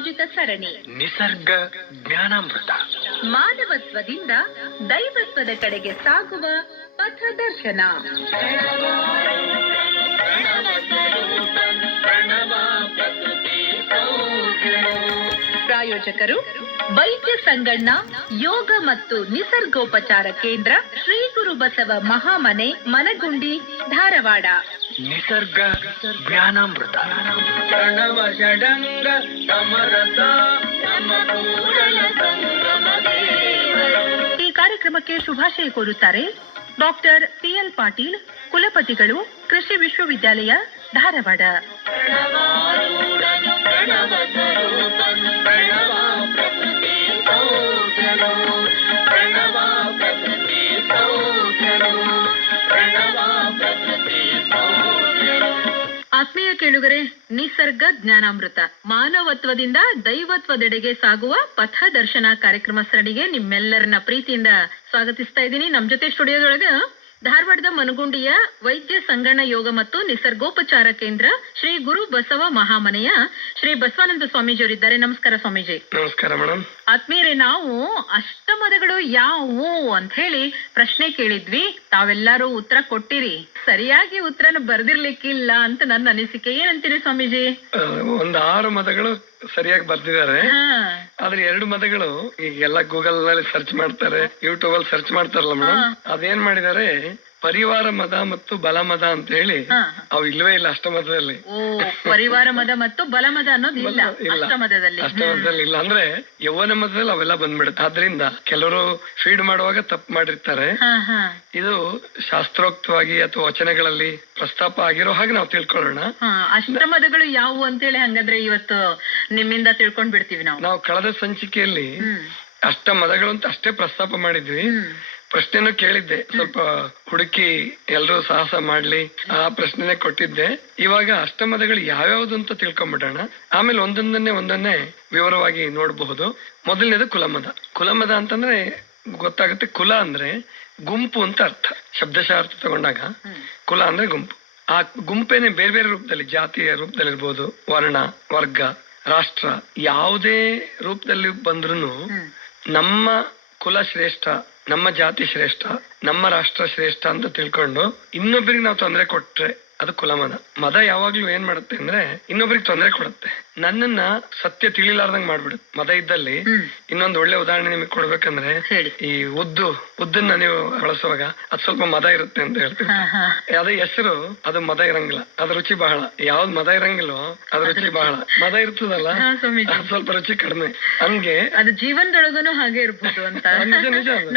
ಪ್ರಾಯೋಜಿತ ಸರಣಿ ನಿಸರ್ಗ ಜ್ಞಾನಾಮೃತ. ಮಾನವತ್ವದಿಂದ ದೈವತ್ವದ ಕಡೆಗೆ ಸಾಗುವ ಪಥದರ್ಶನ. ಪ್ರಾಯೋಜಕರು ವೈದ್ಯ ಸಂಗಣ್ಣ ಯೋಗ ಮತ್ತು ನಿಸರ್ಗೋಪಚಾರ ಕೇಂದ್ರ, ಶ್ರೀ ಗುರು ಬಸವ ಮಹಾಮನೆ, ಮನಗುಂಡಿ, ಧಾರವಾಡ. ನಿಸರ್ಗ ಜ್ಞಾನಾಮೃತ. ಪ್ರಣವ ಷಡಂಗ ಸಮರಸ ಈ ಕಾರ್ಯಕ್ರಮಕ್ಕೆ ಶುಭಾಶಯ ಕೋರುತ್ತಾರೆ ಡಾಕ್ಟರ್ ಟಿ.ಎಲ್. ಪಾಟೀಲ್, ಕುಲಪತಿಗಳು, ಕೃಷಿ ವಿಶ್ವವಿದ್ಯಾಲಯ, ಧಾರವಾಡ. ಆತ್ಮೀಯ ಕೇಳುಗರೆ, ನಿಸರ್ಗ ಜ್ಞಾನಾಮೃತ, ಮಾನವತ್ವದಿಂದ ದೈವತ್ವದೆಡೆಗೆ ಸಾಗುವ ಪಥದರ್ಶನ ಕಾರ್ಯಕ್ರಮ ಸರಣಿಗೆ ನಿಮ್ಮೆಲ್ಲರನ್ನ ಪ್ರೀತಿಯಿಂದ ಸ್ವಾಗತಿಸ್ತಾ ಇದ್ದೀನಿ. ನಮ್ ಜೊತೆ ಸ್ಟುಡಿಯೋದೊಳಗ ಧಾರವಾಡದ ಮನಗುಂಡಿಯ ವೈದ್ಯ ಸಂಗಣ್ಣ ಯೋಗ ಮತ್ತು ನಿಸರ್ಗೋಪಚಾರ ಕೇಂದ್ರ, ಶ್ರೀ ಗುರು ಬಸವ ಮಹಾಮನೆಯ ಶ್ರೀ ಬಸವಾನಂದ ಸ್ವಾಮೀಜಿಯವರಿದ್ದಾರೆ. ನಮಸ್ಕಾರ ಸ್ವಾಮೀಜಿ. ನಮಸ್ಕಾರ ಮೇಡಮ್. ಆತ್ಮೀಯರೇ, ನಾವು ಅಷ್ಟಮದಗಳು ಯಾವುವು ಅಂತ ಹೇಳಿ ಪ್ರಶ್ನೆ ಕೇಳಿದ್ವಿ. ತಾವೆಲ್ಲರೂ ಉತ್ತರ ಕೊಟ್ಟಿರಿ. ಸರಿಯಾಗಿ ಉತ್ತರನ ಬರ್ದಿರ್ಲಿಕ್ಕಿಲ್ಲ ಅಂತ ನನ್ನ ಅನಿಸಿಕೆ. ಏನಂತೀರಿ ಸ್ವಾಮೀಜಿ? ಒಂದು 6 ಮತಗಳು ಸರಿಯಾಗಿ ಬರ್ದಿದ್ದಾರೆ. ಆದ್ರೆ 2 ಮತಗಳು ಈಗೆಲ್ಲ ಗೂಗಲ್ ನಲ್ಲಿ ಸರ್ಚ್ ಮಾಡ್ತಾರೆ, ಯೂಟ್ಯೂಬ್ ಅಲ್ಲಿ ಸರ್ಚ್ ಮಾಡ್ತಾರಲ್ಲ ಮೇಡಮ್, ಅದೇನ್ ಮಾಡಿದ್ದಾರೆ, ಪರಿವಾರ ಮದ ಮತ್ತು ಬಲಮದ ಅಂತ ಹೇಳಿ ಅವು ಇಲ್ವೇ ಇಲ್ಲ ಅಷ್ಟಮತದಲ್ಲಿ. ಪರಿವಾರ ಮದ ಮತ್ತು ಬಲಮದ ಅನ್ನೋದು ಇಲ್ಲ ಅಷ್ಟಮತದಲ್ಲಿ. ಅಷ್ಟಮತದಲ್ಲಿ ಇಲ್ಲ ಅಂದ್ರೆ ಯೌವನ ಮತದಲ್ಲಿ ಅವೆಲ್ಲ ಬಂದ್ಬಿಡುತ್ತೆ. ಆದ್ರಿಂದ ಕೆಲವರು ಫೀಡ್ ಮಾಡುವಾಗ ತಪ್ಪು ಮಾಡಿರ್ತಾರೆ. ಇದು ಶಾಸ್ತ್ರೋಕ್ತವಾಗಿ ಅಥವಾ ವಚನಗಳಲ್ಲಿ ಪ್ರಸ್ತಾಪ ಆಗಿರೋ ಹಾಗೆ ನಾವು ತಿಳ್ಕೊಳ್ಳೋಣ. ಅಷ್ಟಮದಗಳು ಯಾವುವು ಅಂತ ಹೇಳಿ ಹಂಗಂದ್ರೆ ಇವತ್ತು ನಿಮ್ಮಿಂದ ತಿಳ್ಕೊಂಡ್ ಬಿಡ್ತೀವಿ ನಾವು. ನಾವು ಕಳೆದ ಸಂಚಿಕೆಯಲ್ಲಿ ಅಷ್ಟ ಮದಗಳು ಅಂತ ಅಷ್ಟೇ ಪ್ರಸ್ತಾಪ ಮಾಡಿದ್ವಿ. ಪ್ರಶ್ನೆನೂ ಕೇಳಿದ್ದೆ, ಸ್ವಲ್ಪ ಹುಡುಕಿ ಎಲ್ರೂ ಸಾಹಸ ಮಾಡ್ಲಿ, ಆ ಪ್ರಶ್ನೆನೆ ಕೊಟ್ಟಿದ್ದೆ. ಇವಾಗ ಅಷ್ಟಮದಗಳು ಯಾವ್ಯಾವ್ದು ಅಂತ ತಿಳ್ಕೊಂಡ್ಬಿಡೋಣ. ಆಮೇಲೆ ಒಂದನ್ನೇ ವಿವರವಾಗಿ ನೋಡಬಹುದು. ಮೊದಲನೇದು ಕುಲಮದ. ಕುಲಮದ ಅಂತಂದ್ರೆ ಗೊತ್ತಾಗುತ್ತೆ, ಕುಲ ಅಂದ್ರೆ ಗುಂಪು ಅಂತ ಅರ್ಥ. ಶಬ್ದಶಾಸ್ತ್ರ ತಗೊಂಡಾಗ ಕುಲ ಅಂದ್ರೆ ಗುಂಪು. ಆ ಗುಂಪೇನೆ ಬೇರೆ ಬೇರೆ ರೂಪದಲ್ಲಿ, ಜಾತಿಯ ರೂಪದಲ್ಲಿ ಇರ್ಬೋದು, ವರ್ಣ, ವರ್ಗ, ರಾಷ್ಟ್ರ, ಯಾವುದೇ ರೂಪದಲ್ಲಿ ಬಂದ್ರೂ ನಮ್ಮ ಕುಲ ಶ್ರೇಷ್ಠ, ನಮ್ಮ ಜಾತಿ ಶ್ರೇಷ್ಠ, ನಮ್ಮ ರಾಷ್ಟ್ರ ಶ್ರೇಷ್ಠ ಅಂತ ತಿಳ್ಕೊಂಡು ಇನ್ನೊಬ್ಬರಿಗೆ ನಾವು ತೊಂದರೆ ಕೊಟ್ರೆ ಅದು ಕುಲಮದ. ಮದ ಯಾವಾಗ್ಲೂ ಏನ್ ಮಾಡುತ್ತೆ ಅಂದ್ರೆ ಇನ್ನೊಬ್ರಿಗೆ ತೊಂದರೆ ಕೊಡುತ್ತೆ, ನನ್ನನ್ನ ಸತ್ಯ ತಿಳಿಲಾರ್ದಂಗ್ ಮಾಡ್ಬಿಡುತ್ತೆ. ಮದ ಇದ್ದಲ್ಲಿ ಇನ್ನೊಂದು ಒಳ್ಳೆ ಉದಾಹರಣೆ ನಿಮಗೆ ಕೊಡ್ಬೇಕಂದ್ರೆ, ಈ ಉದ್ದನ್ನ ನೀವು ಬಳಸುವಾಗ ಅದ್ ಸ್ವಲ್ಪ ಮದ ಇರುತ್ತೆ ಅಂತ ಹೇಳ್ತೀವಿ. ಅದೇ ಹೆಸರು ಅದು ಮದ ಇರಂಗಿಲ್ಲ, ಅದ್ ರುಚಿ ಬಹಳ. ಯಾವ್ದ್ ಮದ ಇರಂಗಿಲ್ವೋ ಅದ್ ರುಚಿ ಬಹಳ. ಮದ ಇರ್ತದಲ್ಲ ಸ್ವಲ್ಪ ರುಚಿ ಕಡಿಮೆ. ಹಂಗೆ ಅದು ಜೀವನದೊಳಗನು ಹಾಗೆ ಇರ್ಬೋದು ಅಂತ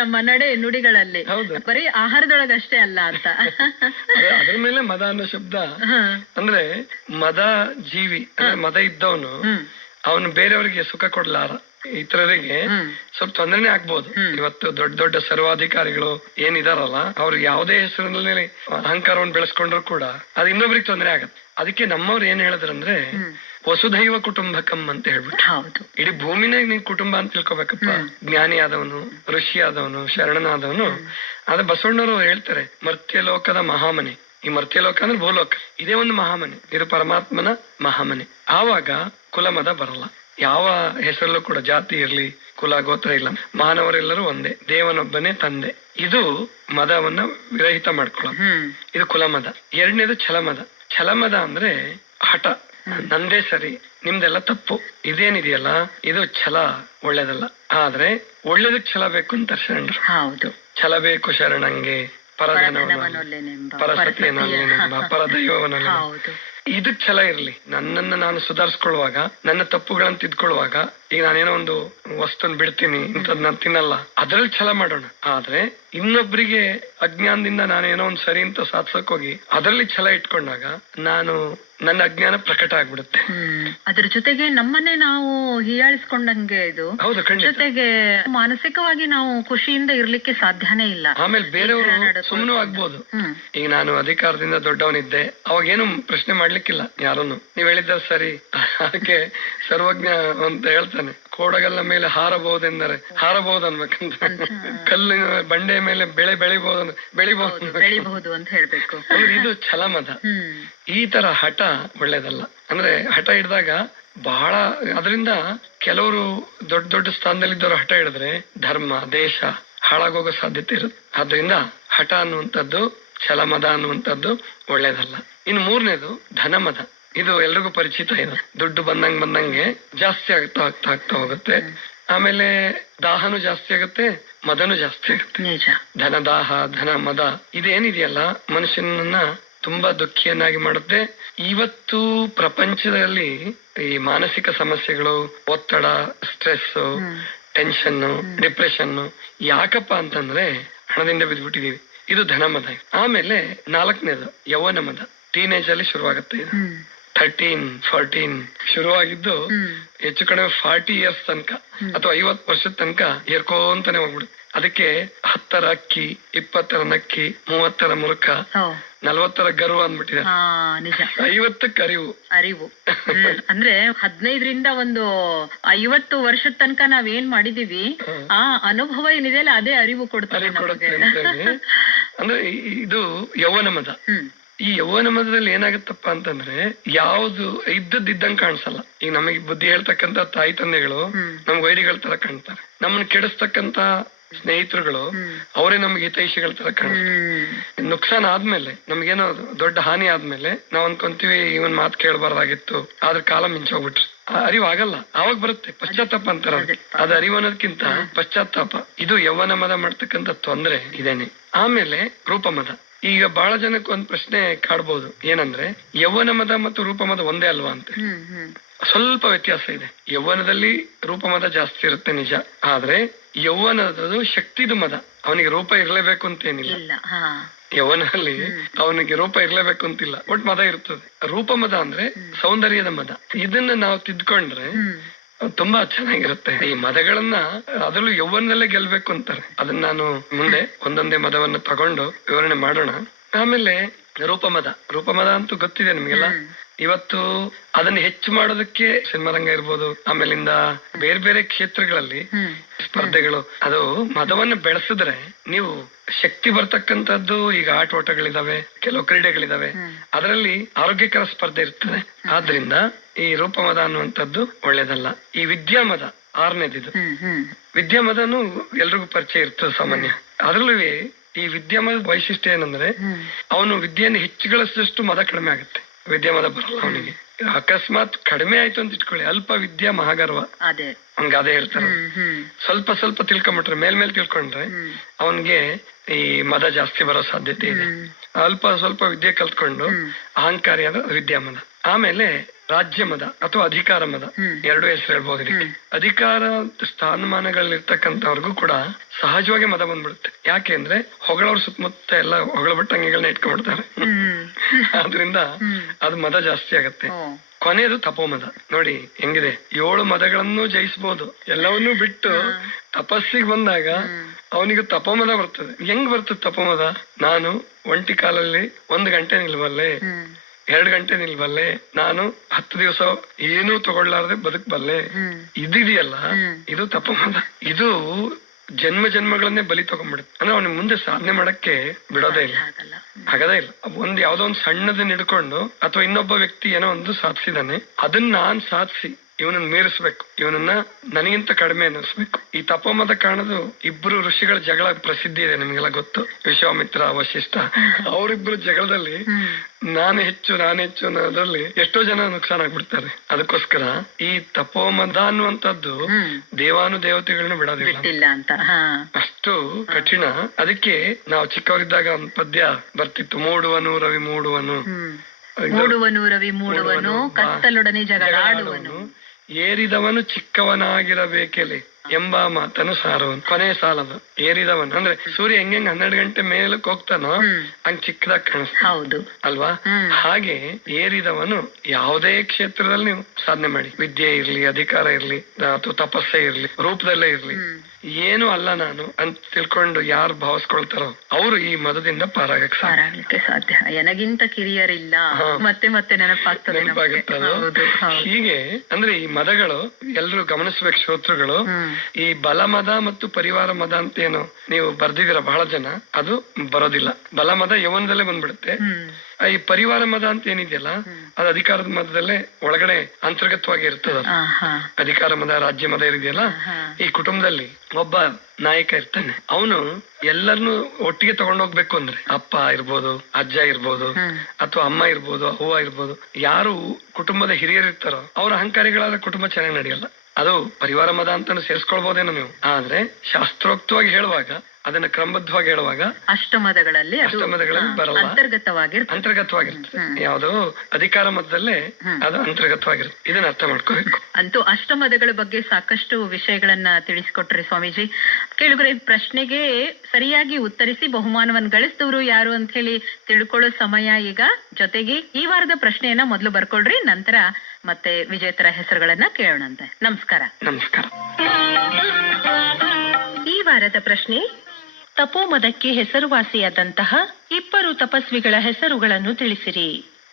ನಮ್ಮ ನಡೆ ನುಡಿಗಳಲ್ಲಿ, ಬರೀ ಆಹಾರದೊಳಗಷ್ಟೇ ಅಲ್ಲ ಅಂತ. ಅದ್ರ ಮೇಲೆ ಮದ ಅನ್ನೋ ಶಬ್ದ ಅಂದ್ರೆ ಮದ ಜೀವಿ, ಅಂದ್ರೆ ಮದ ಇದ್ದವನು ಅವನು ಬೇರೆಯವರಿಗೆ ಸುಖ ಕೊಡ್ಲಾರ, ಇತರರಿಗೆ ಸ್ವಲ್ಪ ತೊಂದರೆನೆ ಆಗ್ಬೋದು. ಇವತ್ತು ದೊಡ್ಡ ದೊಡ್ಡ ಸರ್ವಾಧಿಕಾರಿಗಳು ಏನಿದಾರಲ್ಲ, ಅವ್ರಿಗೆ ಯಾವುದೇ ಹೆಸರಿನಲ್ಲಿ ಅಹಂಕಾರವನ್ನು ಬೆಳೆಸ್ಕೊಂಡ್ರು ಕೂಡ ಅದು ಇನ್ನೊಬ್ರಿಗೆ ತೊಂದರೆ ಆಗತ್ತೆ. ಅದಕ್ಕೆ ನಮ್ಮವ್ರು ಏನ್ ಹೇಳಿದ್ರಂದ್ರೆ ವಸುಧೈವ ಕುಟುಂಬಕಂ ಅಂತ ಹೇಳ್ಬಿಟ್ಟು, ಇಡೀ ಭೂಮಿನೇ ನೀನ್ ಕುಟುಂಬ ಅಂತ ತಿಳ್ಕೊಬೇಕಪ್ಪ. ಜ್ಞಾನಿ ಆದವನು, ಋಷಿ ಆದವನು, ಶರಣನಾದವನು. ಅದ ಬಸವಣ್ಣವರು ಹೇಳ್ತಾರೆ, ಮರ್ತ್ಯಲೋಕದ ಮಹಾಮನೆ. ಈ ಮರ್ತ್ಯಲೋಕ ಅಂದ್ರೆ ಭೂಲೋಕ, ಇದೇ ಒಂದು ಮಹಾಮನೆ, ಇದು ಪರಮಾತ್ಮನ ಮಹಾಮನೆ. ಆವಾಗ ಕುಲಮದ ಬರಲ್ಲ. ಯಾವ ಹೆಸರಲ್ಲೂ ಕೂಡ ಜಾತಿ ಇರ್ಲಿ, ಕುಲ ಗೋತ್ರ ಇಲ್ಲ, ಮಾನವರೆಲ್ಲರೂ ಒಂದೇ, ದೇವನೊಬ್ಬನೇ ತಂದೆ. ಇದು ಮದವನ್ನ ವಿರಹಿತ ಮಾಡ್ಕೊಳ್ಳೋದು, ಇದು ಕುಲಮದ. ಎರಡನೇದು ಛಲಮದ. ಛಲಮದ ಅಂದ್ರೆ ಹಠ, ನಂದೇ ಸರಿ, ನಿಮ್ದೆಲ್ಲ ತಪ್ಪು, ಇದೇನಿದೆಯಲ್ಲ ಇದು ಛಲ ಒಳ್ಳೇದಲ್ಲ. ಆದ್ರೆ ಒಳ್ಳೇದಕ್ ಛಲ ಬೇಕು ಅಂತ ಶರಣರು. ಛಲ ಬೇಕು ಶರಣಂಗೆ, ಪರಧನವನೊಲ್ಲೆನೆಂಬ, ಪರಸತಿಯನೊಲ್ಲೆನೆಂಬ, ಪರದೈವವನೊಲ್ಲೆ. ಇದಕ್ ಛಲ ಇರ್ಲಿ. ನನ್ನನ್ನ ನಾನು ಸುಧಾರಿಸ್ಕೊಳ್ಳುವಾಗ, ನನ್ನ ತಪ್ಪುಗಳನ್ನ ತಿದ್ಕೊಳ್ಳುವಾಗ, ಈಗ ನಾನೇನೋ ಒಂದು ವಸ್ತುನ್ ಬಿಡ್ತೀನಿ, ಇಂಥದ್ ನಾನು ತಿನ್ನಲ್ಲ, ಅದ್ರಲ್ಲಿ ಛಲ ಮಾಡೋಣ. ಆದ್ರೆ ಇನ್ನೊಬ್ರಿಗೆ ಅಜ್ಞಾನದಿಂದ ನಾನೇನೋ ಒಂದ್ ಸರಿ ಅಂತ ಸಾಧಿಸಕ್ ಹೋಗಿ ಅದರಲ್ಲಿ ಛಲ ಇಟ್ಕೊಂಡಾಗ ನಾನು ನನ್ನ ಅಜ್ಞಾನ ಪ್ರಕಟ ಆಗ್ಬಿಡುತ್ತೆ. ಅದ್ರ ಜೊತೆಗೆ ನಮ್ಮನ್ನೇ ನಾವು ಹೀಯಾಳಿಸ್ಕೊಂಡಂಗೆ ಇದು. ಹೌದು, ಜೊತೆಗೆ ಮಾನಸಿಕವಾಗಿ ನಾವು ಖುಷಿಯಿಂದ ಇರ್ಲಿಕ್ಕೆ ಸಾಧ್ಯನೇ ಇಲ್ಲ. ಆಮೇಲೆ ಬೇರೆಯವರು ಸುಮ್ಮನೆ ಆಗ್ಬೋದು. ಈಗ ನಾನು ಅಧಿಕಾರದಿಂದ ದೊಡ್ಡವನಿದ್ದೆ, ಅವಾಗೇನು ಪ್ರಶ್ನೆ ಮಾಡ್ಲಿಕ್ಕಿಲ್ಲ ಯಾರನ್ನು. ನೀವ್ ಹೇಳಿದ ಸರಿ, ಅದಕ್ಕೆ ಸರ್ವಜ್ಞ ಅಂತ ಹೇಳ್ತಾನೆ ಹೇಳ್ತಾನೆ, ಕೋಡಗಲ್ಲ ಮೇಲೆ ಹಾರಬಹುದೆಂದರೆ ಹಾರಬಹುದು ಅನ್ಬೇಕಂತ, ಕಲ್ಲಿನ ಬಂಡೆಯ ಮೇಲೆ ಬೆಳಿಬಹುದು ಅಂತ ಹೇಳ್ಬೇಕು. ಅಂದ್ರೆ ಇದು ಛಲಮದ. ಈ ತರ ಹಠ ಒಳ್ಳೇದಲ್ಲ. ಅಂದ್ರೆ ಹಠ ಹಿಡ್ದಾಗ ಬಹಳ, ಅದರಿಂದ ಕೆಲವರು ದೊಡ್ಡ ದೊಡ್ಡ ಸ್ಥಾನದಲ್ಲಿದ್ದವರು ಹಠ ಹಿಡಿದ್ರೆ ಧರ್ಮ ದೇಶ ಹಾಳಾಗೋಗೋ ಸಾಧ್ಯತೆ ಇರುತ್ತೆ. ಆದ್ರಿಂದ ಹಠ ಅನ್ನುವಂಥದ್ದು, ಛಲಮದ ಅನ್ನುವಂಥದ್ದು ಒಳ್ಳೇದಲ್ಲ. ಇನ್ನು ಮೂರನೇದು ಧನಮದ. ಇದು ಎಲ್ರಿಗೂ ಪರಿಚಿತ. ಇದು ದುಡ್ಡು ಬಂದಂಗೆ ಜಾಸ್ತಿ ಆಗ್ತಾ ಹೋಗುತ್ತೆ. ಆಮೇಲೆ ದಾಹನು ಜಾಸ್ತಿ ಆಗುತ್ತೆ, ಮದನು ಜಾಸ್ತಿ ಆಗುತ್ತೆ. ಧನ ದಾಹ, ಧನ ಮದ ಇದೇನಿದೆಯಲ್ಲ ಮನುಷ್ಯನನ್ನ ತುಂಬಾ ದುಃಖಿಯನ್ನಾಗಿ ಮಾಡುತ್ತೆ. ಇವತ್ತು ಪ್ರಪಂಚದಲ್ಲಿ ಈ ಮಾನಸಿಕ ಸಮಸ್ಯೆಗಳು, ಒತ್ತಡ, ಸ್ಟ್ರೆಸ್, ಟೆನ್ಷನ್, ಡಿಪ್ರೆಷನ್ ಯಾಕಪ್ಪ ಅಂತಂದ್ರೆ ಹಣದಿಂದ ಬಿದ್ದ್ಬಿಟ್ಟಿದೀವಿ. ಇದು ಧನಮದ. ಆಮೇಲೆ 4ನೇದು ಯೌವನ ಮದ. ಟೀನೇಜ್ ಅಲ್ಲಿ ಶುರುವಾಗುತ್ತೆ ಇದು. 13, 14 ಶುರುವಾಗಿದ್ದು ಹೆಚ್ಚು ಕಡಿಮೆ 40 ಇಯರ್ಸ್ ತನಕ ಅಥವಾ 50 ವರ್ಷದ ತನಕ ಏರ್ಕೋಂತಾನೆ ಹೋಗ್ಬಿಡುತ್ತೆ. ಅದಕ್ಕೆ 10ರ ಅಕ್ಕಿ, 20ರ ನಕ್ಕಿ, 30ರ ಮುರುಕ, 40ರ ಗರ್ವ ಅಂದ್ಬಿಟ್ಟಿದೆ. 50ಕ್ಕೆ ಅರಿವು. ಅಂದ್ರೆ 15ರಿಂದ ಒಂದು 50 ವರ್ಷದ ತನಕ ನಾವ್ ಏನ್ ಮಾಡಿದೀವಿ ಆ ಅನುಭವ ಏನಿದೆಯಲ್ಲ ಅದೇ ಅರಿವು ಕೊಡುತ್ತೆ. ಅಂದ್ರೆ ಇದು ಯೌವನ ಮದ. ಈ ಯೌವನ ಮದದಲ್ಲಿ ಏನಾಗುತ್ತಪ್ಪ ಅಂತಂದ್ರೆ ಯಾವ್ದು ಇದ್ದಂಗ್ ಕಾಣಿಸಲ್ಲ. ಈಗ ನಮಗೆ ಬುದ್ಧಿ ಹೇಳ್ತಕ್ಕಂತ ತಾಯಿ ತಂದೆಗಳು ನಮ್ಗೆ ವೈರಿಗಳ ತರ ಕಾಣ್ತಾರೆ. ನಮ್ಮನ್ನ ಕೆಡಿಸ್ತಕ್ಕಂತ ಸ್ನೇಹಿತರುಗಳು ಅವರೇ ನಮ್ಗೆ ಹಿತೈಷಿಗಳ ತರ ಕಾಣಿಸ್ತಾರೆ. ನುಕ್ಸಾನ್ ಆದ್ಮೇಲೆ, ನಮ್ಗೇನೋ ದೊಡ್ಡ ಹಾನಿ ಆದ್ಮೇಲೆ ನಾವ್ ಅನ್ಕೊಂತೀವಿ ಇವನ್ ಮಾತು ಕೇಳಬಾರ್ದಾಗಿತ್ತು, ಆದ್ರ ಕಾಲ ಮಿಂಚೋಗ್ಬಿಟ್ರಿ. ಅರಿವು ಆಗಲ್ಲ, ಅವಾಗ ಬರುತ್ತೆ ಪಶ್ಚಾತ್ತಾಪ ಅಂತಾರ. ಅದು ಅರಿವು ಅನ್ನೋದಕ್ಕಿಂತ ಪಶ್ಚಾತ್ತಾಪ. ಇದು ಯೌವನ ಮದ ಮಾಡ್ತಕ್ಕಂಥ ತೊಂದ್ರೆ ಇದೇನೆ. ಆಮೇಲೆ ರೂಪಮದ. ಈಗ ಬಹಳ ಜನಕ್ಕೆ ಒಂದ್ ಪ್ರಶ್ನೆ ಕಾಡ್ಬೋದು, ಏನಂದ್ರೆ ಯೌವನ ಮದ ಮತ್ತು ರೂಪಮದ ಒಂದೇ ಅಲ್ವಾ ಅಂತ. ಸ್ವಲ್ಪ ವ್ಯತ್ಯಾಸ ಇದೆ. ಯೌವನದಲ್ಲಿ ರೂಪಮದ ಜಾಸ್ತಿ ಇರುತ್ತೆ ನಿಜ, ಆದ್ರೆ ಯೌವನದು ಶಕ್ತಿದು ಮದ. ಅವನಿಗೆ ರೂಪ ಇರ್ಲೇಬೇಕು ಅಂತ ಏನಿಲ್ಲ. ಯೌವನಲ್ಲಿ ಅವನಿಗೆ ರೂಪ ಇರ್ಲೇಬೇಕು ಅಂತಿಲ್ಲ, ಒಟ್ ಮದ ಇರ್ತದೆ. ರೂಪ ಮದ ಅಂದ್ರೆ ಸೌಂದರ್ಯದ ಮದ. ಇದನ್ನ ನಾವು ತಿದ್ಕೊಂಡ್ರೆ ತುಂಬಾ ಚೆನ್ನಾಗಿರುತ್ತೆ. ಈ ಮದಗಳನ್ನ ಅದರಲ್ಲೂ ಯೌವನದಲ್ಲೇ ಗೆಲ್ಬೇಕು ಅಂತಾರೆ. ಅದನ್ನ ನಾನು ಮುಂದೆ ಒಂದೊಂದೇ ಮದವನ್ನು ತಗೊಂಡು ವಿವರಣೆ ಮಾಡೋಣ. ಆಮೇಲೆ ರೂಪಮದ. ರೂಪಮದ ಅಂತೂ ಗೊತ್ತಿದೆ ನಿಮ್ಗೆಲ್ಲ. ಇವತ್ತು ಅದನ್ನ ಹೆಚ್ಚು ಮಾಡೋದಕ್ಕೆ ಸಿನಿಮಾ ರಂಗ ಇರ್ಬೋದು, ಆಮೇಲಿಂದ ಬೇರೆ ಬೇರೆ ಕ್ಷೇತ್ರಗಳಲ್ಲಿ ಸ್ಪರ್ಧೆಗಳು. ಅದು ಮದವನ್ನು ಬೆಳೆಸಿದ್ರೆ ನೀವು ಶಕ್ತಿ ಬರ್ತಕ್ಕಂಥದ್ದು. ಈಗ ಆಟೋಟಗಳಿದಾವೆ, ಕೆಲವು ಕ್ರೀಡೆಗಳಿದಾವೆ, ಅದರಲ್ಲಿ ಆರೋಗ್ಯಕರ ಸ್ಪರ್ಧೆ ಇರ್ತದೆ. ಆದ್ರಿಂದ ಈ ರೂಪಮದ ಅನ್ನುವಂಥದ್ದು ಒಳ್ಳೇದಲ್ಲ. ಈ ವಿದ್ಯಾಮದ 6ನೇದಿದು. ವಿದ್ಯಾಮದನು ಎಲ್ರಿಗೂ ಪರಿಚಯ ಇರ್ತದೆ ಸಾಮಾನ್ಯ. ಅದ್ರಲ್ಲೂ ಈ ವಿದ್ಯಾಮದ ವೈಶಿಷ್ಟ್ಯ ಏನಂದ್ರೆ ಅವನು ವಿದ್ಯೆಯನ್ನು ಹೆಚ್ಚುಗಳಿಸಿದಷ್ಟು ಮದ ಕಡಿಮೆ ಆಗುತ್ತೆ. ವಿದ್ಯಾಮದ ಬರಲ್ಲ ಅವನಿಗೆ. ಅಕಸ್ಮಾತ್ ಕಡಿಮೆ ಆಯ್ತು ಅಂತ ಇಟ್ಕೊಳ್ಳಿ, ಅಲ್ಪ ವಿದ್ಯಾ ಮಹಾಗರ್ವ, ಹಂಗ ಅದೇ ಹೇಳ್ತಾರೆ. ಸ್ವಲ್ಪ ಸ್ವಲ್ಪ ತಿಳ್ಕೊಂಬಿಟ್ರೆ, ಮೇಲ್ಮೇಲ್ ತಿಳ್ಕೊಂಡ್ರೆ ಅವನ್ಗೆ ಈ ಮದ ಜಾಸ್ತಿ ಬರೋ ಸಾಧ್ಯತೆ ಇದೆ. ಅಲ್ಪ ಸ್ವಲ್ಪ ವಿದ್ಯೆ ಕಲ್ತ್ಕೊಂಡು ಅಹಂಕಾರಿ ಆದ ವಿದ್ಯಾಮದ. ಆಮೇಲೆ ರಾಜ್ಯ ಮದ ಅಥವಾ ಅಧಿಕಾರ ಮದ, 2 ಹೆಸರು ಹೇಳ್ಬೋದು ಇದಕ್ಕೆ. ಅಧಿಕಾರ ಸ್ಥಾನಮಾನಗಳಿರ್ತಕ್ಕಂಥವ್ರಿಗೂ ಕೂಡ ಸಹಜವಾಗಿ ಮದ ಬಂದ್ಬಿಡುತ್ತೆ. ಯಾಕೆ ಅಂದ್ರೆ ಹೊಗಳವ್ರ ಸುತ್ತಮುತ್ತ ಎಲ್ಲ ಹೊಗಳಬಟ್ಟಂಗಿಗಳನ್ನ ಇಟ್ಕೊಂಡ್ಬಿಡ್ತಾರೆ. ಆದ್ರಿಂದ ಅದು ಮದ ಜಾಸ್ತಿ ಆಗತ್ತೆ. ಕೊನೆಯದು ತಪೋಮದ. ನೋಡಿ ಹೆಂಗಿದೆ, 7 ಮದಗಳನ್ನು ಜಯಿಸಬಹುದು. ಎಲ್ಲವನ್ನೂ ಬಿಟ್ಟು ತಪಸ್ಸಿಗೆ ಬಂದಾಗ ಅವನಿಗೆ ತಪೋಮದ ಬರ್ತದೆ. ಹೆಂಗ್ ಬರ್ತದೆ ತಪೋಮದ? ನಾನು ಒಂಟಿ ಕಾಲಲ್ಲಿ 1 ಗಂಟೆ ನಿಲ್ಬಲ್ಲೆ, 2 ಗಂಟೆ ನಿಲ್ಬಲ್ಲೆ, ನಾನು 10 ದಿವಸ ಏನೂ ತಗೊಳ್ಳಾರ್ದೆ ಬದುಕಬಲ್ಲೆ. ಇದೆಯಲ್ಲ, ಇದು ತಪೋಮದ. ಇದು ಜನ್ಮಗಳನ್ನೇ ಬಲಿ ತಗೊಂಡ್ಬಿಡುತ್ತೆ. ಅಂದ್ರೆ ಅವನಿಗೆ ಮುಂದೆ ಸಾಧನೆ ಮಾಡಕ್ಕೆ ಬಿಡೋದೇ ಇಲ್ಲ, ಆಗದೇ ಇಲ್ಲ. ಯಾವ್ದೋ ಒಂದ್ ಸಣ್ಣದನ್ನ ಹಿಡ್ಕೊಂಡು ಅಥವಾ ಇನ್ನೊಬ್ಬ ವ್ಯಕ್ತಿ ಏನೋ ಒಂದು ಸಾಧಿಸಿದಾನೆ, ಅದನ್ನ ನಾನ್ ಸಾಧಿಸಿ ಇವನನ್ನ ಮೀರಿಸ್ಬೇಕು, ಇವನನ್ನ ನನಗಿಂತ ಕಡಿಮೆ ಅನ್ನಿಸ್ಬೇಕು. ಈ ತಪೋಮದ ಕಾರಣದು 2 ಋಷಿಗಳ ಜಗಳ ಪ್ರಸಿದ್ಧಿ ಇದೆ, ನಿಮ್ಗೆಲ್ಲ ಗೊತ್ತು. ವಿಶ್ವಾಮಿತ್ರ, ವಶಿಷ್ಠ. ಅವರಿಬ್ರು ಜಗಳದಲ್ಲಿ ನಾನು ಹೆಚ್ಚು ಅನ್ನೋದ್ರಲ್ಲಿ ಎಷ್ಟೋ ಜನ ನುಕ್ಸಾನ ಆಗ್ಬಿಡ್ತಾರೆ. ಅದಕ್ಕೋಸ್ಕರ ಈ ತಪೋಮದ ಅನ್ನುವಂಥದ್ದು ದೇವಾನುದೇವತೆಗಳನ್ನ ಬಿಡೋದಿಲ್ಲ ಅಂತ, ಅಷ್ಟು ಕಠಿಣ. ಅದಕ್ಕೆ ನಾವು ಚಿಕ್ಕವರಿದ್ದಾಗ ಒಂದ್ ಪದ್ಯ ಬರ್ತಿತ್ತು, ಮೂಡುವನು ರವಿ ಮೂಡುವನು, ರವಿ ಮೂಡುವನು, ಕತ್ತಲೊಡನೆ ಜಗಳಾಡುವನು, ಏರಿದವನು ಚಿಕ್ಕವನಾಗಿರಬೇಕೆಲೆ ಎಂಬ ಮಾತನ್ನು ಸಾರುವನು. ಕೊನೆಯ ಸಾಲದು ಏರಿದವನು ಅಂದ್ರೆ ಸೂರ್ಯ ಹೆಂಗ್ 12 ಗಂಟೆ ಮೇಲಕ್ಕೆ ಹೋಗ್ತಾನೋ ಹಂಗ್ ಚಿಕ್ಕದಾಗಿ ಕಾಣಿಸ್ತಾನೆ, ಹೌದು ಅಲ್ವಾ? ಹಾಗೆ ಏರಿದವನು ಯಾವುದೇ ಕ್ಷೇತ್ರದಲ್ಲಿ ನೀವು ಸಾಧನೆ ಮಾಡಿ, ವಿದ್ಯೆ ಇರ್ಲಿ, ಅಧಿಕಾರ ಇರ್ಲಿ, ಅಥವಾ ತಪಸ್ಸೆ ಇರ್ಲಿ, ರೂಪದಲ್ಲೇ ಇರ್ಲಿ, ಏನು ಅಲ್ಲ ನಾನು ಅಂತ ತಿಳ್ಕೊಂಡು ಯಾರು ಭಾವಿಸ್ಕೊಳ್ತಾರೋ ಅವರು ಈ ಮದದಿಂದ ಪಾರಾಗಕ್ಕೆ ಸಾಧ್ಯ. ನನಗಿಂತ ಕಿರಿಯರಿಲ್ಲ, ಮತ್ತೆ ಮತ್ತೆ ನೆನಪಾಗುತ್ತದು. ಹೀಗೆ ಅಂದ್ರೆ ಈ ಮದಗಳು ಎಲ್ರು ಗಮನಿಸ್ಬೇಕು ಶ್ರೋತೃಗಳು. ಈ ಬಲಮದ ಮತ್ತು ಪರಿವಾರ ಮದ ಅಂತ ಏನು ನೀವು ಬರ್ದಿದ್ದೀರ ಬಹಳ ಜನ, ಅದು ಬರೋದಿಲ್ಲ. ಬಲಮದ ಯೌವನದಲ್ಲೇ ಬಂದ್ಬಿಡುತ್ತೆ. ಈ ಪರಿವಾರ ಮದ ಅಂತ ಏನಿದೆಯಲ್ಲ ಅದು ಅಧಿಕಾರದ ಮದದಲ್ಲೇ ಒಳಗಡೆ ಅಂತರ್ಗತವಾಗಿ ಇರ್ತದ. ಅಧಿಕಾರ ಮದ, ರಾಜ್ಯ ಮದ ಇದೆಯಲ್ಲ, ಈ ಕುಟುಂಬದಲ್ಲಿ ಒಬ್ಬ ನಾಯಕ ಇರ್ತಾನೆ, ಅವನು ಎಲ್ಲರನ್ನು ಒಟ್ಟಿಗೆ ತಗೊಂಡೋಗ್ಬೇಕು ಅಂದ್ರೆ ಅಪ್ಪ ಇರ್ಬೋದು, ಅಜ್ಜ ಇರ್ಬೋದು, ಅಥವಾ ಅಮ್ಮ ಇರ್ಬೋದು, ಅವ್ವ ಇರ್ಬೋದು, ಯಾರು ಕುಟುಂಬದ ಹಿರಿಯರು ಇರ್ತಾರೋ ಅವ್ರ ಅಹಂಕಾರಿಗಳಾದ ಕುಟುಂಬ ಚೆನ್ನಾಗಿ ನಡೆಯಲ್ಲ. ಅದು ಪರಿವಾರ ಮದ ಅಂತ ಸೇರಿಸ್ಕೊಳ್ಬಹುದೇನೋ ನೀವು. ಆದ್ರೆ ಶಾಸ್ತ್ರೋಕ್ತವಾಗಿ ಹೇಳುವಾಗ, ಅದನ್ನ ಕ್ರಮಬದ್ಧವಾಗಿ ಹೇಳುವಾಗ ಅಷ್ಟಮದಗಳಲ್ಲಿ ಬರಲ್ಲ, ಅಂತರ್ಗತವಾಗಿರುತ್ತೆ. ಯಾವ್ದು ಅಧಿಕಾರ ಮತದಲ್ಲೇ ಅದು ಅಂತರ್ಗತವಾಗಿರುತ್ತೆ. ಇದನ್ನ ಅರ್ಥ ಮಾಡ್ಕೋಬೇಕು. ಅಂತೂ ಅಷ್ಟಮದಗಳ ಬಗ್ಗೆ ಸಾಕಷ್ಟು ವಿಷಯಗಳನ್ನ ತಿಳಿಸಿಕೊಟ್ರಿ ಸ್ವಾಮೀಜಿ. ಕೇಳುಗರೆ, ಪ್ರಶ್ನೆಗೆ ಸರಿಯಾಗಿ ಉತ್ತರಿಸಿ ಬಹುಮಾನವನ್ನು ಗಳಿಸಿದವರು ಯಾರು ಅಂತ ಹೇಳಿ ತಿಳ್ಕೊಳ್ಳೋ ಸಮಯ ಈಗ. ಜೊತೆಗೆ ಈ ವಾರದ ಪ್ರಶ್ನೆಯನ್ನ ಮೊದಲು ಬರ್ಕೊಳ್ರಿ, ನಂತರ ಮತ್ತೆ ವಿಜೇತರ ಹೆಸರುಗಳನ್ನ ಕೇಳೋಣಂತೆ. ನಮಸ್ಕಾರ. ನಮಸ್ಕಾರ. ಈ ವಾರದ ಪ್ರಶ್ನೆ: ತಪೋಮದಕ್ಕೆ ಹೆಸರುವಾಸಿಯಾದಂತಹ 2 ತಪಸ್ವಿಗಳ ಹೆಸರುಗಳನ್ನು ತಿಳಿಸಿರಿ.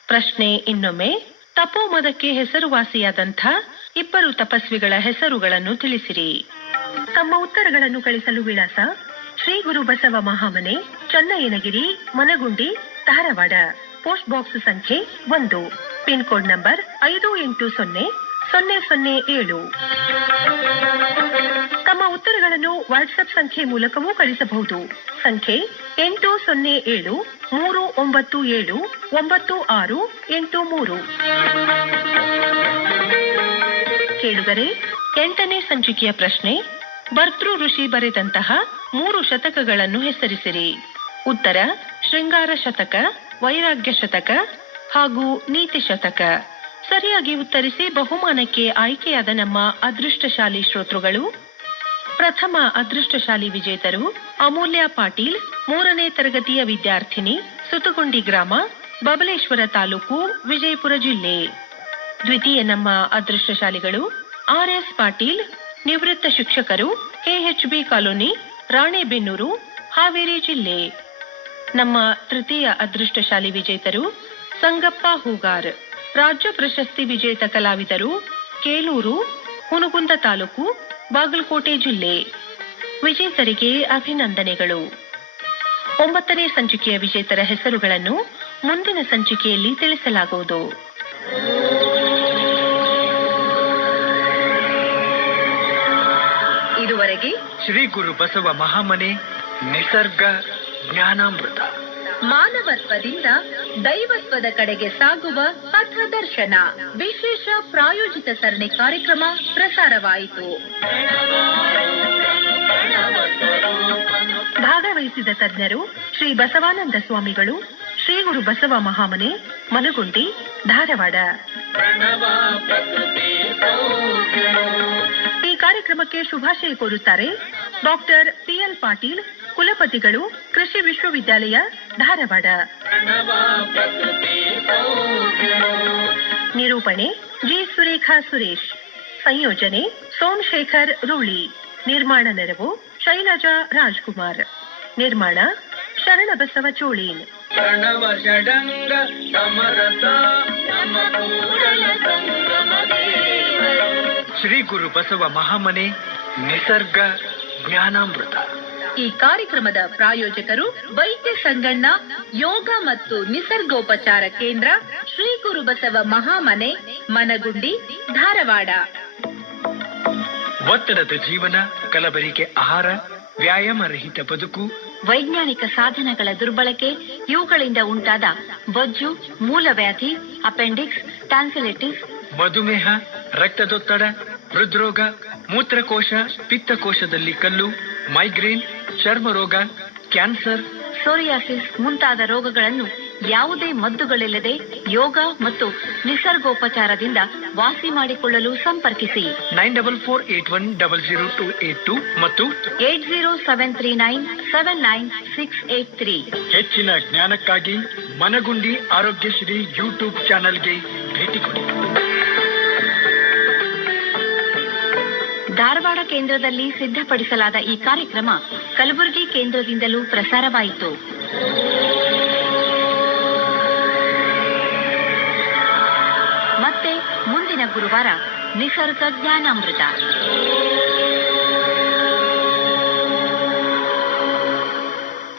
ಪ್ರಶ್ನೆ ಇನ್ನೊಮ್ಮೆ: ತಪೋಮದಕ್ಕೆ ಹೆಸರುವಾಸಿಯಾದಂಥ 2 ತಪಸ್ವಿಗಳ ಹೆಸರುಗಳನ್ನು ತಿಳಿಸಿರಿ. ತಮ್ಮ ಉತ್ತರಗಳನ್ನು ಕಳಿಸಲು ವಿಳಾಸ: ಶ್ರೀ ಗುರು ಬಸವ ಮಹಾಮನೆ, ಚನ್ನಯ್ಯನಗಿರಿ, ಮನಗುಂಡಿ, ಧಾರವಾಡ. ಪೋಸ್ಟ್ ಬಾಕ್ಸ್ ಸಂಖ್ಯೆ 1, ಪಿನ್ ಕೋಡ್ ನಂಬರ್ 580007. ತಮ್ಮ ಉತ್ತರಗಳನ್ನು ವಾಟ್ಸ್ಆಪ್ ಸಂಖ್ಯೆ ಮೂಲಕವೂ ಕಳಿಸಬಹುದು. ಸಂಖ್ಯೆ 8073979683. ಕೇಳುಗರೆ, 8ನೇ ಸಂಚಿಕೆಯ ಪ್ರಶ್ನೆ: ಭರ್ತೃ ಋಷಿ ಬರೆದಂತಹ 3 ಶತಕಗಳನ್ನು ಹೆಸರಿಸಿರಿ. ಉತ್ತರ: ಶೃಂಗಾರ ಶತಕ, ವೈರಾಗ್ಯ ಶತಕ ಹಾಗೂ ನೀತಿ ಶತಕ. ಸರಿಯಾಗಿ ಉತ್ತರಿಸಿ ಬಹುಮಾನಕ್ಕೆ ಆಯ್ಕೆಯಾದ ನಮ್ಮ ಅದೃಷ್ಟಶಾಲಿ ಶ್ರೋತೃಗಳು: ಪ್ರಥಮ ಅದೃಷ್ಟಶಾಲಿ ವಿಜೇತರು ಅಮೂಲ್ಯ ಪಾಟೀಲ್, 3ನೇ ತರಗತಿಯ ವಿದ್ಯಾರ್ಥಿನಿ, ಸುತಗುಂಡಿ ಗ್ರಾಮ, ಬಬಲೇಶ್ವರ ತಾಲೂಕು, ವಿಜಯಪುರ ಜಿಲ್ಲೆ. ದ್ವಿತೀಯ ನಮ್ಮ ಅದೃಷ್ಟಶಾಲಿಗಳು RS ಪಾಟೀಲ್, ನಿವೃತ್ತ ಶಿಕ್ಷಕರು, KHB ಕಾಲೋನಿ, ರಾಣೆಬೆನ್ನೂರು, ಹಾವೇರಿ ಜಿಲ್ಲೆ. ನಮ್ಮ ತೃತೀಯ ಅದೃಷ್ಟಶಾಲಿ ವಿಜೇತರು ಸಂಗಪ್ಪ ಹೂಗಾರ್, ರಾಜ್ಯ ಪ್ರಶಸ್ತಿ ವಿಜೇತ ಕಲಾವಿದರು, ಕೇಲೂರು, ಹುನಗುಂದ ತಾಲೂಕು, ಬಾಗಲಕೋಟೆ ಜಿಲ್ಲೆ. ವಿಜೇತರಿಗೆ ಅಭಿನಂದನೆಗಳು. 9ನೇ ಸಂಚಿಕೆಯ ವಿಜೇತರ ಹೆಸರುಗಳನ್ನು ಮುಂದಿನ ಸಂಚಿಕೆಯಲ್ಲಿ ತಿಳಿಸಲಾಗುವುದು. ಇದುವರೆಗೆ ಶ್ರೀ ಗುರು ಬಸವ ಮಹಾಮನೆ ನಿಸರ್ಗ ಜ್ಞಾನಾಮೃತ, ಮಾನವತ್ವದಿಂದ ದೈವತ್ವದ ಕಡೆಗೆ ಸಾಗುವ ಪಥದರ್ಶನ ವಿಶೇಷ ಪ್ರಾಯೋಜಿತ ಸರಣಿ ಕಾರ್ಯಕ್ರಮ ಪ್ರಸಾರವಾಯಿತು. ಭಾಗವಹಿಸಿದ ತಜ್ಞರು ಶ್ರೀ ಬಸವಾನಂದ ಸ್ವಾಮಿಗಳು, ಶ್ರೀ ಗುರು ಬಸವ ಮಹಾಮನೆ, ಮನಗುಂಡಿ, ಧಾರವಾಡ. ಈ ಕಾರ್ಯಕ್ರಮಕ್ಕೆ ಶುಭಾಶಯ ಕೋರುತ್ತಾರೆ ಡಾಕ್ಟರ್ PL ಪಾಟೀಲ್, ಕುಲಪತಿಗಳು, ಕೃಷಿ ವಿಶ್ವವಿದ್ಯಾಲಯ, ಧಾರವಾಡ. ನಿರೂಪಣೆ G. ಸುರೇಖಾ ಸುರೇಶ್. ಸಂಯೋಜನೆ ಸೋಮಶೇಖರ್ ರೂಳಿ. ನಿರ್ಮಾಣ ನೆರವು ಶೈಲಜಾ ರಾಜ್ಕುಮಾರ್. ನಿರ್ಮಾಣ ಶರಣಬಸವ ಚೋಳೀನ್. ಪ್ರಣವ ಷಡಂಗ ಸಮರಸ ಸಮಕೂಡಲ ಸಂಗಮ ದೇವರು. ಶ್ರೀ ಗುರು ಬಸವ ಮಹಾಮನೆ ನಿಸರ್ಗ ಜ್ಞಾನಾಮೃತ. ಈ ಕಾರ್ಯಕ್ರಮದ ಪ್ರಾಯೋಜಕರು ವೈದ್ಯ ಸಂಗಣ್ಣ ಯೋಗ ಮತ್ತು ನಿಸರ್ಗೋಪಚಾರ ಕೇಂದ್ರ, ಶ್ರೀ ಗುರು ಬಸವ ಮಹಾಮನೆ, ಮನಗುಂಡಿ, ಧಾರವಾಡ. ಒತ್ತಡದ ಜೀವನ, ಕಲಬೆರಕೆ ಆಹಾರ, ವ್ಯಾಯಾಮ ರಹಿತ ಬದುಕು, ವೈಜ್ಞಾನಿಕ ಸಾಧನಗಳ ದುರ್ಬಳಕೆ, ಇವುಗಳಿಂದ ಉಂಟಾದ ಬೊಜ್ಜು, ಮೂಲವ್ಯಾಧಿ, ಅಪೆಂಡಿಕ್ಸ್, ಟ್ಯಾನ್ಸಿಲಿಟಿಸ್, ಮಧುಮೇಹ, ರಕ್ತದೊತ್ತಡ, ಹೃದ್ರೋಗ, ಮೂತ್ರಕೋಶ, ಪಿತ್ತಕೋಶದಲ್ಲಿ ಕಲ್ಲು, ಮೈಗ್ರೇನ್, ಚರ್ಮ ರೋಗ, ಕ್ಯಾನ್ಸರ್, ಸೋರಿಯಾಸಿಸ್ ಮುಂತಾದ ರೋಗಗಳನ್ನು ಯಾವುದೇ ಮದ್ದುಗಳಿಲ್ಲದೆ ಯೋಗ ಮತ್ತು ನಿಸರ್ಗೋಪಚಾರದಿಂದ ವಾಸಿ ಮಾಡಿಕೊಳ್ಳಲು ಸಂಪರ್ಕಿಸಿ 9448100282 ಮತ್ತು 8073979683. ಹೆಚ್ಚಿನ ಜ್ಞಾನಕ್ಕಾಗಿ ಮನಗುಂಡಿ ಆರೋಗ್ಯಶ್ರೀ ಯೂಟ್ಯೂಬ್ ಚಾನೆಲ್ಗೆ ಭೇಟಿ ಕೊಡಿ. ಧಾರವಾಡ ಕೇಂದ್ರದಲ್ಲಿ ಸಿದ್ಧಪಡಿಸಲಾದ ಈ ಕಾರ್ಯಕ್ರಮ ಕಲಬುರಗಿ ಕೇಂದ್ರದಿಂದಲೂ ಪ್ರಸಾರವಾಯಿತು. ಮತ್ತೆ ಮುಂದಿನ ಗುರುವಾರ ನಿಸರ್ಗ ಜ್ಞಾನಾಮೃತ.